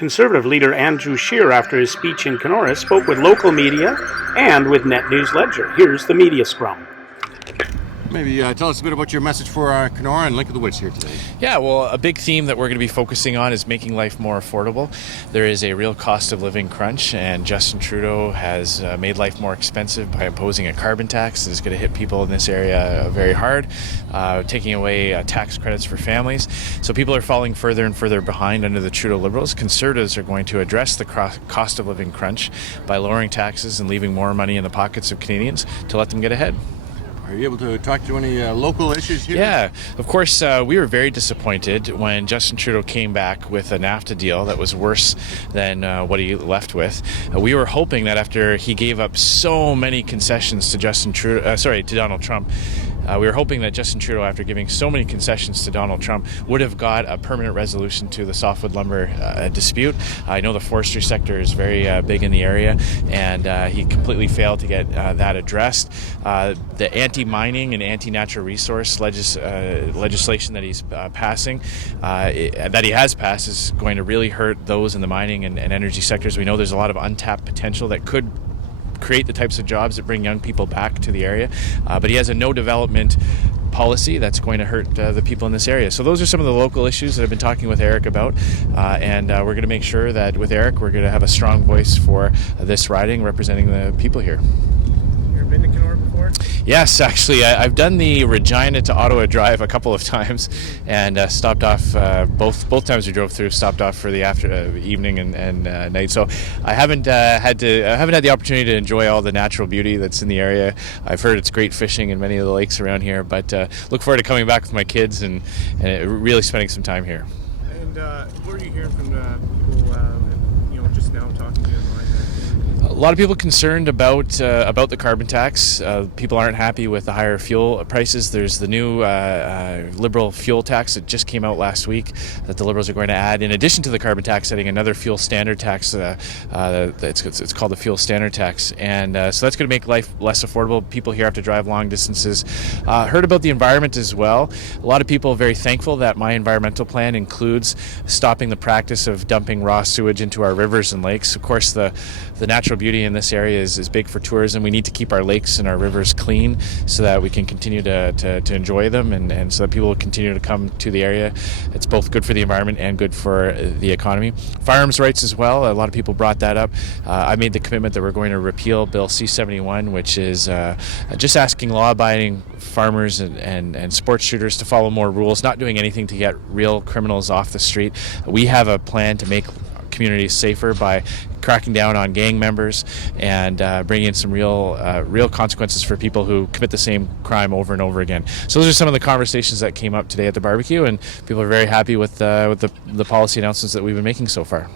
Conservative Leader Andrew Scheer, after his speech in Kenora, spoke with local media and with NetNewsLedger. Here's the media scrum. Maybe tell us a bit about your message for Kenora and Link of the Woods here today. Yeah, well, a big theme that we're going to be focusing on is making life more affordable. There is a real cost of living crunch, and Justin Trudeau has made life more expensive by imposing a carbon tax that is going to hit people in this area very hard, taking away tax credits for families. So people are falling further and further behind under the Trudeau Liberals. Conservatives are going to address the cost of living crunch by lowering taxes and leaving more money in the pockets of Canadians to let them get ahead. Are you able to talk to any local issues here? Yeah, of course, we were very disappointed when Justin Trudeau came back with a NAFTA deal that was worse than what he left with. We were hoping that after he gave up so many concessions to Donald Trump, we were hoping that Justin Trudeau, after giving so many concessions to Donald Trump, would have got a permanent resolution to the softwood lumber dispute. I know the forestry sector is very big in the area, and he completely failed to get that addressed. The anti-mining and anti-natural resource legislation that he's passing, that he has passed, is going to really hurt those in the mining and energy sectors. We know there's a lot of untapped potential that could create the types of jobs that bring young people back to the area, but he has a no development policy that's going to hurt the people in this area. So those are some of the local issues that I've been talking with Eric about, and we're going to make sure that with Eric we're going to have a strong voice for this riding representing the people here. You ever been to Kenora before? Yes, actually, I've done the Regina to Ottawa drive a couple of times, and stopped off both times we drove through. Stopped off for the evening and night. So I haven't had the opportunity to enjoy all the natural beauty that's in the area. I've heard it's great fishing in many of the lakes around here, but look forward to coming back with my kids and really spending some time here. And what are you hearing from people? Just now talking to you online? A lot of people concerned about the carbon tax. People aren't happy with the higher fuel prices. There's the new Liberal fuel tax that just came out last week that the Liberals are going to add. In addition to the carbon tax, adding another fuel standard tax. It's called the fuel standard tax, and so that's going to make life less affordable. People here have to drive long distances. Heard about the environment as well. A lot of people are very thankful that my environmental plan includes stopping the practice of dumping raw sewage into our rivers and lakes. Of course, the natural beauty in this area is big for tourism. We need to keep our lakes and our rivers clean so that we can continue to enjoy them, and so that people will continue to come to the area. It's both good for the environment and good for the economy. Firearms rights as well. A lot of people brought that up. I made the commitment that we're going to repeal Bill C-71, which is just asking law-abiding farmers and sports shooters to follow more rules, not doing anything to get real criminals off the street. We have a plan to make communities safer by cracking down on gang members and bringing in some real consequences for people who commit the same crime over and over again. So those are some of the conversations that came up today at the barbecue, and people are very happy with the policy announcements that we've been making so far.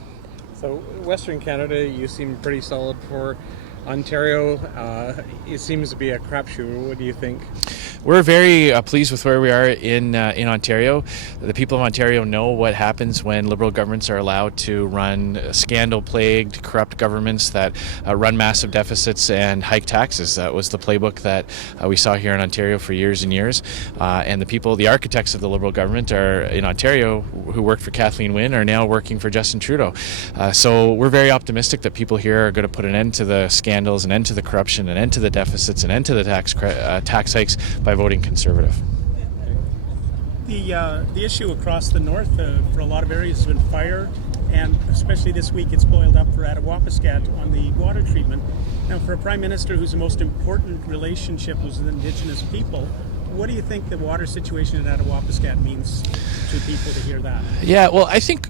So Western Canada, you seem pretty solid for. Ontario, it seems to be a crapshoot. What do you think? We're very pleased with where we are in Ontario. The people of Ontario know what happens when Liberal governments are allowed to run scandal-plagued, corrupt governments that run massive deficits and hike taxes. That was the playbook that we saw here in Ontario for years and years. And the architects of the Liberal government are in Ontario, who worked for Kathleen Wynne, are now working for Justin Trudeau. So we're very optimistic that people here are going to put an end to the scandals, an end to the corruption, an end to the deficits, an end to the tax hikes by voting Conservative. The issue across the north for a lot of areas has been fire, and especially this week it's boiled up for Attawapiskat on the water treatment. Now, for a Prime Minister whose most important relationship was with Indigenous people, what do you think the water situation at Attawapiskat means to people to hear that? Yeah, well, I think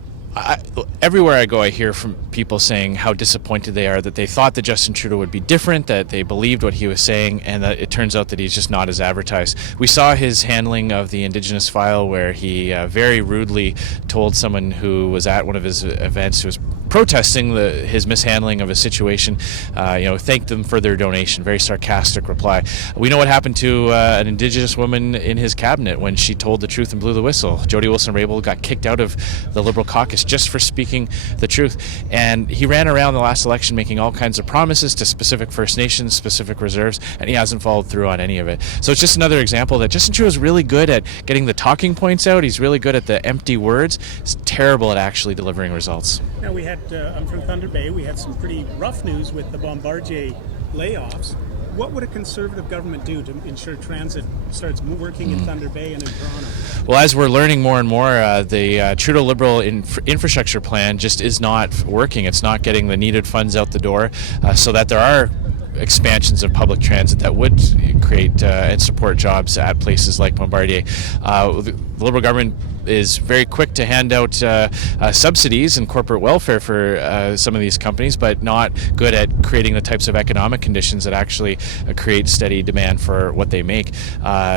everywhere I go, I hear from people saying how disappointed they are, that they thought that Justin Trudeau would be different, that they believed what he was saying, and that it turns out that he's just not as advertised. We saw his handling of the Indigenous file, where he very rudely told someone who was at one of his events, who was protesting his mishandling of a situation, thanked them for their donation. Very sarcastic reply. We know what happened to an Indigenous woman in his cabinet when she told the truth and blew the whistle. Jody Wilson-Raybould got kicked out of the Liberal caucus just for speaking the truth. And he ran around the last election making all kinds of promises to specific First Nations, specific reserves, and he hasn't followed through on any of it. So it's just another example that Justin Trudeau is really good at getting the talking points out. He's really good at the empty words. He's terrible at actually delivering results. Now we had, I'm from Thunder Bay, we had some pretty rough news with the Bombardier layoffs. What would a Conservative government do to ensure transit starts working in Thunder Bay and in Toronto? Well, as we're learning more and more, the Trudeau Liberal infrastructure plan just is not working. It's not getting the needed funds out the door so that there are expansions of public transit that would create and support jobs at places like Bombardier. The Liberal government is very quick to hand out subsidies and corporate welfare for some of these companies, but not good at creating the types of economic conditions that actually create steady demand for what they make.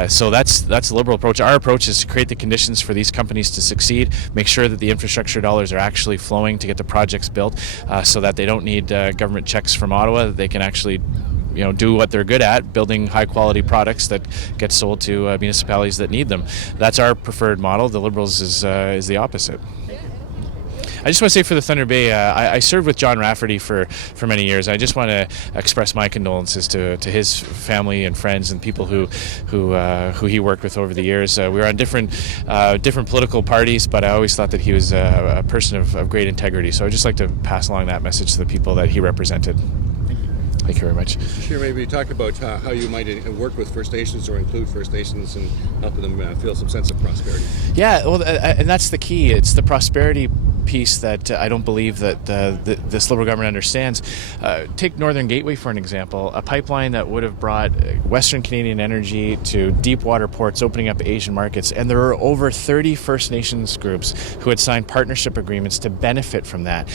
So that's the Liberal approach. Our approach is to create the conditions for these companies to succeed, make sure that the infrastructure dollars are actually flowing to get the projects built, so that they don't need government checks from Ottawa, that they can actually do what they're good at, building high-quality products that get sold to municipalities that need them. That's our preferred model. The Liberals is the opposite. I just want to say for the Thunder Bay, I served with John Rafferty for many years. I just want to express my condolences to his family and friends and people who he worked with over the years. We were on different political parties, but I always thought that he was a person of great integrity. So I'd just like to pass along that message to the people that he represented. Thank you very much. Mr. Scheer, maybe talk about how you might work with First Nations or include First Nations and helping them feel some sense of prosperity. Yeah, well, and that's the key. It's the prosperity piece that I don't believe that this Liberal government understands. Take Northern Gateway for an example, a pipeline that would have brought Western Canadian energy to deep water ports, opening up Asian markets, and there are over 30 First Nations groups who had signed partnership agreements to benefit from that.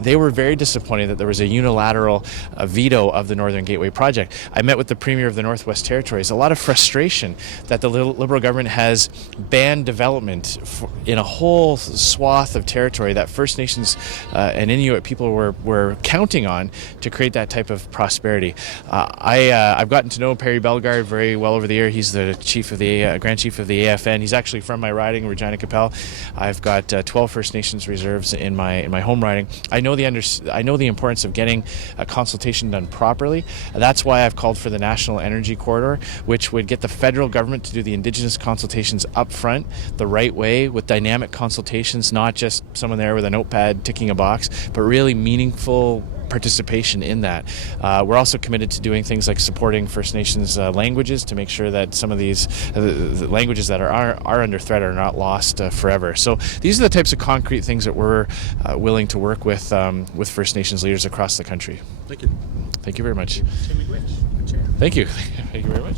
They were very disappointed that there was a unilateral veto of the Northern Gateway project. I met with the Premier of the Northwest Territories. A lot of frustration that the Liberal government has banned development in a whole swath of territory that First Nations and Inuit people were counting on to create that type of prosperity. I've gotten to know Perry Bellegarde very well over the year. He's the Grand Chief of the AFN. He's actually from my riding, Regina Capel. I've got 12 First Nations reserves in my home riding. I know the importance of getting a consultation done properly. That's why I've called for the National Energy Corridor, which would get the federal government to do the Indigenous consultations up front the right way with dynamic consultations, not just someone there with a notepad ticking a box, but really meaningful participation in that. We're also committed to doing things like supporting First Nations languages to make sure that some of these the languages that are under threat are not lost forever. So these are the types of concrete things that we're willing to work with First Nations leaders across the country. Thank you. Thank you very much. Tim McWitch, Chair. Thank you. Thank you very much.